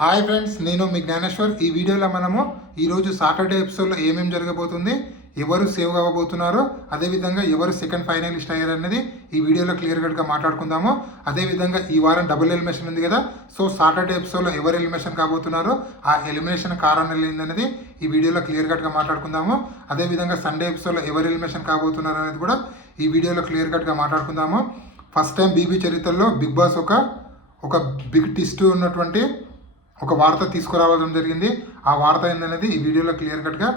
Hi friends, నేను మీ జ్ఞానేశ్వర్. ఈ వీడియోలో మనము ఈరోజు సాటర్డే ఎపిసోడ్లో ఏమేమి జరగబోతుంది, ఎవరు సేవ్ అవ్వబోతున్నారో, అదేవిధంగా ఎవరు సెకండ్ ఫైనలిస్ట్ అయ్యారు అనేది ఈ వీడియోలో క్లియర్ కట్గా మాట్లాడుకుందాము. అదేవిధంగా ఈ వారం డబుల్ ఎలిమినేషన్ ఉంది కదా, సో సాటర్డే ఎపిసోడ్లో ఎవరు ఎలిమినేషన్ కాబోతున్నారో, ఆ ఎలిమినేషన్ కారణాలు ఏందనేది ఈ వీడియోలో క్లియర్ కట్గా మాట్లాడుకుందాము. అదేవిధంగా సండే ఎపిసోడ్లో ఎవరు ఎలిమినేషన్ కాబోతున్నారు అనేది కూడా ఈ వీడియోలో క్లియర్ కట్గా మాట్లాడుకుందాము. ఫస్ట్ టైం బీబీ చరిత్రలో బిగ్ బాస్ ఒక బిగ్ ట్విస్ట్ ఉన్నటువంటి ఒక వార్త తీసుకురావడం జరిగింది. ఆ వార్త ఏందనేది ఈ వీడియోలో క్లియర్ కట్గా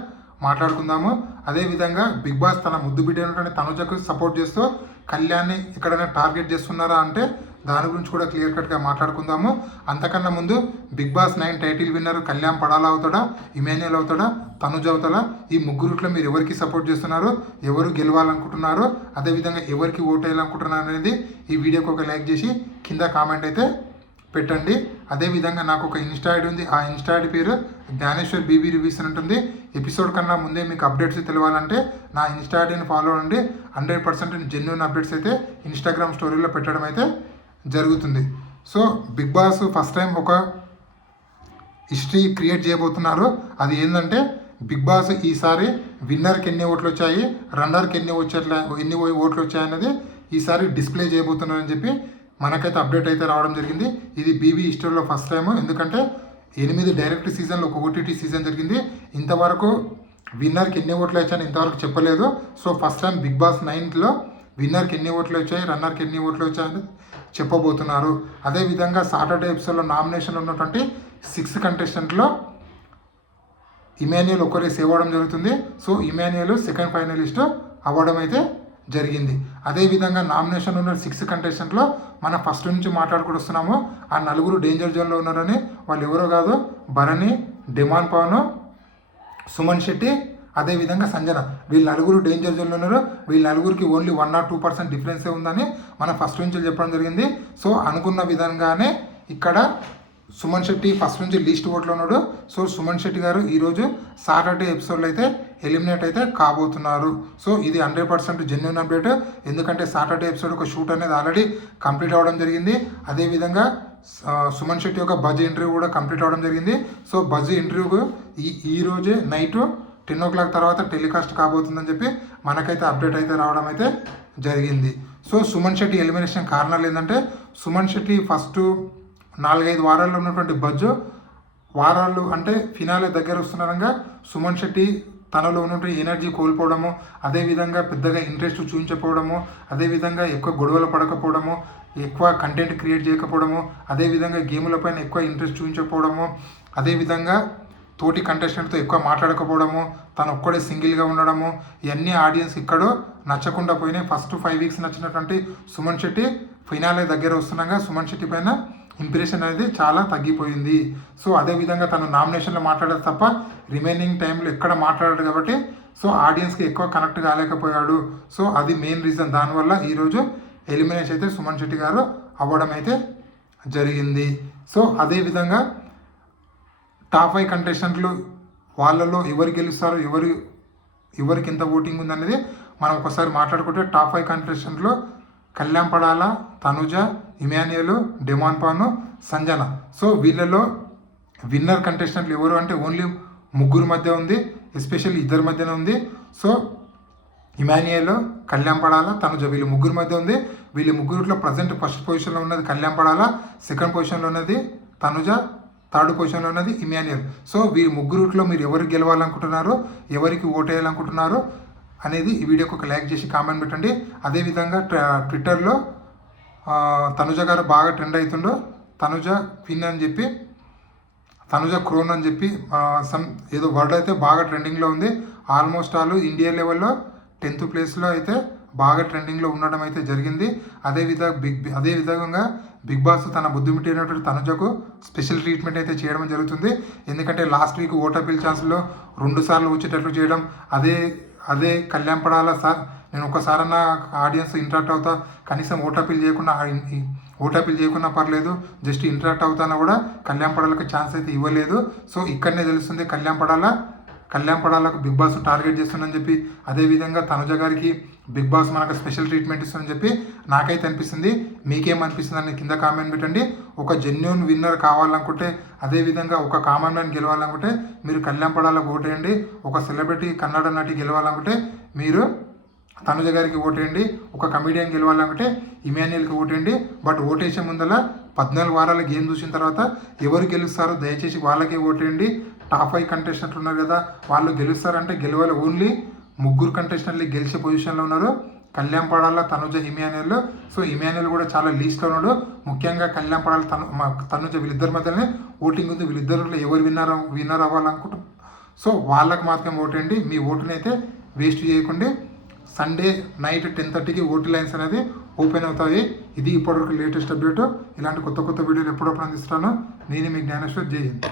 మాట్లాడుకుందాము. అదేవిధంగా బిగ్ బాస్ తన ముద్దు బిడ్డ అయినటువంటి తనుజకు సపోర్ట్ చేస్తూ కళ్యాణ్ని ఎక్కడైనా టార్గెట్ చేస్తున్నారా అంటే దాని గురించి కూడా క్లియర్ కట్గా మాట్లాడుకుందాము. అంతకన్నా ముందు Bigg Boss 9 title winner Kalyan పడాలా అవుతాడా, ఇమాన్యుయల్ అవుతాడా, తనుజ అవుతాడా, ఈ ముగ్గురుట్లో మీరు ఎవరికి సపోర్ట్ చేస్తున్నారు, ఎవరు గెలవాలనుకుంటున్నారు, అదేవిధంగా ఎవరికి ఓటు వేయాలనుకుంటున్నారు అనేది ఈ వీడియోకి ఒక లైక్ చేసి కింద కామెంట్ అయితే పెట్టండి. అదేవిధంగా నాకు ఒక ఇన్స్టా ఐడి ఉంది. ఆ ఇన్స్టా ఐడి పేరు జ్ఞానేశ్వర్ బీబీ రివ్యూస్ అని ఉంటుంది. ఎపిసోడ్ కన్నా ముందే మీకు అప్డేట్స్ తెలియాలంటే నా ఇన్స్టా ఐడిని ఫాలో అవ్వండి. 100% జెన్యూన్ అప్డేట్స్ అయితే ఇన్స్టాగ్రామ్ స్టోరీలో పెట్టడం అయితే జరుగుతుంది. So Bigg Boss first time ఒక హిస్టరీ క్రియేట్ చేయబోతున్నారు. అది ఏంటంటే బిగ్ బాస్ ఈసారి విన్నర్కి ఎన్ని ఓట్లు వచ్చాయి, రన్నర్కి ఎన్ని ఓట్లు వచ్చాయన్నది ఈసారి డిస్ప్లే చేయబోతున్నారని చెప్పి మనకైతే అప్డేట్ అయితే రావడం జరిగింది. ఇది బీబీ హిస్టరీలో ఫస్ట్ టైం. ఎందుకంటే 8 డైరెక్ట్ సీజన్లో ఒక ఓటీటీ సీజన్ జరిగింది. ఇంతవరకు విన్నర్కి ఎన్ని ఓట్లు వచ్చాయని ఇంతవరకు చెప్పలేదు. So first time big boss 9లో విన్నర్కి ఎన్ని ఓట్లు వచ్చాయి, రన్నర్కి ఎన్ని ఓట్లు వచ్చాయని చెప్పబోతున్నారు. అదేవిధంగా సాటర్డే ఎపిసోడ్లో నామినేషన్ ఉన్నటువంటి 6 కంటెస్టెంట్లో ఇమాన్యుయల్ ఒకరే సేవ్ అవ్వడం జరుగుతుంది. సో ఇమాన్యుయల్ సెకండ్ ఫైనలిస్ట్ అవ్వడం అయితే జరిగింది. అదేవిధంగా నామినేషన్ ఉన్న 6 కంటెస్టెంట్లో మనం ఫస్ట్ నుంచి మాట్లాడుకుంటూ వస్తున్నాము. ఆ 4 డేంజర్ జోన్లో ఉన్నారని. వాళ్ళు ఎవరో కాదు, భరణి, డిమాండ్ పవన్, సుమన్ శెట్టి, అదేవిధంగా సంజన. వీళ్ళు 4 డేంజర్ జోన్లో ఉన్నారు. వీళ్ళ 4కి ఓన్లీ 1 or 2% డిఫరెన్సే ఉందని మనం ఫస్ట్ నుంచి చెప్పడం జరిగింది. సో అనుకున్న విధంగానే ఇక్కడ సుమన్ శెట్టి ఫస్ట్ నుంచి లీస్ట్ ఓట్లో ఉన్నాడు. సో సుమన్ శెట్టి గారు ఈరోజు సాటర్డే ఎపిసోడ్లో అయితే ఎలిమినేట్ అయితే కాబోతున్నారు. సో ఇది 100% జెన్యూన్ అప్డేట్. ఎందుకంటే సాటర్డే ఎపిసోడ్ ఒక షూట్ అనేది ఆల్రెడీ కంప్లీట్ అవ్వడం జరిగింది. అదేవిధంగా సుమన్ శెట్టి యొక్క బజ్ ఇంటర్వ్యూ కూడా కంప్లీట్ అవ్వడం జరిగింది. సో బజ్ ఇంటర్వ్యూకు ఈరోజే నైట్ 10 o'clock తర్వాత టెలికాస్ట్ కాబోతుందని చెప్పి మనకైతే అప్డేట్ అయితే రావడం అయితే జరిగింది. సో సుమన్ శెట్టి ఎలిమినేషన్ కారణాలు ఏంటంటే సుమన్ శెట్టి ఫస్ట్ 4-5 వారాల్లో ఉన్నటువంటి బజ్జు వారాలు అంటే ఫినాలే దగ్గర వస్తున్నారంగా సుమన్ శెట్టి తనలో ఉన్నటువంటి ఎనర్జీ కోల్పోవడము, అదేవిధంగా పెద్దగా ఇంట్రెస్ట్ చూపించకపోవడము, అదేవిధంగా ఎక్కువ గొడవలు పడకపోవడము, ఎక్కువ కంటెంట్ క్రియేట్ చేయకపోవడము, అదేవిధంగా గేములపైన ఎక్కువ ఇంట్రెస్ట్ చూపించకపోవడము, అదేవిధంగా తోటి కంటెస్టెంట్తో ఎక్కువ మాట్లాడకపోవడము, తను ఒక్కడే సింగిల్గా ఉండడము, ఇవన్నీ ఆడియన్స్ ఇక్కడ నచ్చకుండా పోయినాయి. ఫస్ట్ 5 weeks నచ్చినటువంటి సుమన్ శెట్టి ఫినాలే దగ్గర వస్తున్నాగా సుమన్ శెట్టి పైన ఇంప్రెషన్ అనేది చాలా తగ్గిపోయింది. సో అదేవిధంగా తను నామినేషన్లో మాట్లాడదు తప్ప రిమైనింగ్ టైంలో ఎక్కడ మాట్లాడాడు కాబట్టి సో ఆడియన్స్కి ఎక్కువ కనెక్ట్ కాలేకపోయాడు. సో అది మెయిన్ రీజన్. దానివల్ల ఈరోజు ఎలిమినేషన్ అయితే సుమన్ శెట్టి గారు అవ్వడం అయితే జరిగింది. సో అదేవిధంగా టాప్ 5 కంటెస్టెంట్లు వాళ్ళలో ఎవరు గెలుస్తారు, ఎవరికి ఎంత ఓటింగ్ ఉందనేది మనం ఒకసారి మాట్లాడుకుంటే టాప్ 5 కంటెస్టెంట్లో కళ్యాణ్ పడాల, తనుజ, ఇమాన్యుయల్, డిమాండ్ పవన్, సంజన. సో వీళ్ళలో విన్నర్ కంటెస్టెంట్లు ఎవరు అంటే ఓన్లీ 3 మధ్య ఉంది, ఎస్పెషల్లీ 2 మధ్యనే ఉంది. సో ఇమాన్యుయల్, కళ్యాణ్ పడాల, తనుజ వీళ్ళు 3 మధ్య ఉంది. వీళ్ళ 3 ప్రజెంట్ ఫస్ట్ పొజిషన్లో ఉన్నది కళ్యాణ్ పడాల, సెకండ్ పొజిషన్లో ఉన్నది తనుజ, థర్డ్ పొజిషన్లో ఉన్నది ఇమాన్యుయల్. సో వీరి 3 మీరు ఎవరికి గెలవాలనుకుంటున్నారో, ఎవరికి ఓటు వేయాలనుకుంటున్నారో అనేది ఈ వీడియోకి ఒక లైక్ చేసి కామెంట్ పెట్టండి. అదేవిధంగా ట్విట్టర్లో తనుజ గారు బాగా ట్రెండ్ అవుతుండో, తనుజ క్వీన్ అని చెప్పి, తనుజ క్రోన్ అని చెప్పి ఏదో వర్డ్ అయితే బాగా ట్రెండింగ్లో ఉంది. ఆల్మోస్ట్ ఆల్ ఇండియా లెవెల్లో 10th ప్లేస్లో అయితే బాగా ట్రెండింగ్లో ఉండడం అయితే జరిగింది. అదేవిధంగా బిగ్ బాస్ తన బుద్ధిమిట్టినటువంటి తనుజకు స్పెషల్ ట్రీట్మెంట్ అయితే చేయడం జరుగుతుంది. ఎందుకంటే లాస్ట్ వీక్ ఓట్ అపీల్ ఛాన్స్లో 2 సార్లు వచ్చేటట్లు చేయడం, అదే కళ్యాణ్ పడాలా సార్ నేను ఒకసారన్నా ఆడియన్స్ ఇంటరాక్ట్ అవుతా, కనీసం ఓట్ అపీల్ చేయకుండా పర్లేదు, జస్ట్ ఇంటరాక్ట్ అవుతానా కూడా కళ్యాణ్ పడాలకి ఛాన్స్ అయితే ఇవ్వలేదు. సో ఇక్కడనే తెలుస్తుంది కళ్యాణ్ పడాలా కళ్యాణ్ పడాలకు బిగ్ బాస్ టార్గెట్ చేస్తుందని చెప్పి, అదేవిధంగా తనుజ గారికి బిగ్ బాస్ మనకు స్పెషల్ ట్రీట్మెంట్ ఇస్తుందని చెప్పి నాకైతే అనిపిస్తుంది. మీకేమనిపిస్తుంది అని కింద కామెంట్ పెట్టండి. ఒక జెన్యున్ విన్నర్ కావాలనుకుంటే, అదేవిధంగా ఒక కామన్ మ్యాన్ గెలవాలనుకుంటే మీరు కళ్యాణ్ పడాలకు ఓటేయండి. ఒక సెలబ్రిటీ కన్నడ నటి గెలవాలనుకుంటే మీరు తనుజ గారికి ఓటేయండి. ఒక కమెడియన్ గెలవాలనుకుంటే ఇమాన్యుయల్కి ఓటేయండి. బట్ ఓటేసే ముందల 14 వారాల గేమ్ చూసిన తర్వాత ఎవరు గెలుస్తారో దయచేసి వాళ్ళకే ఓటేయండి. టాప్ 5 కంటెస్టెంట్లు ఉన్నారు కదా, వాళ్ళు గెలుస్తారంటే గెలవాలి. ఓన్లీ 3 కంటెస్టెంట్లు గెలిచే పొజిషన్లో ఉన్నారు, కళ్యాణ్ పడాల, తనుజ, ఇమాన్యుయల్. సో ఇమాన్యుయల్ కూడా చాలా లీస్ట్లో ఉన్నాడు. ముఖ్యంగా కళ్యాణ్ పడాల, తనుజ వీళ్ళిద్దరి మధ్యనే ఓటింగ్ ఉంది. వీళ్ళిద్దరిలో ఎవరు విన్నర్ అవ్వాలనుకుంటాం. సో వాళ్ళకి మాత్రం ఓటేయండి. మీ ఓటుని అయితే వేస్ట్ చేయకండి. సండే నైట్ 10:30కి ఓటు లైన్స్ అనేది ఓపెన్ అవుతాయి. ఇది ఇప్పటివరకు లేటెస్ట్ అప్డేట్. ఇలాంటి కొత్త వీడియోలు ఎప్పుడప్పుడు అందిస్తాను. నేను మీ జ్ఞానేశ్వర్. జై హింద్.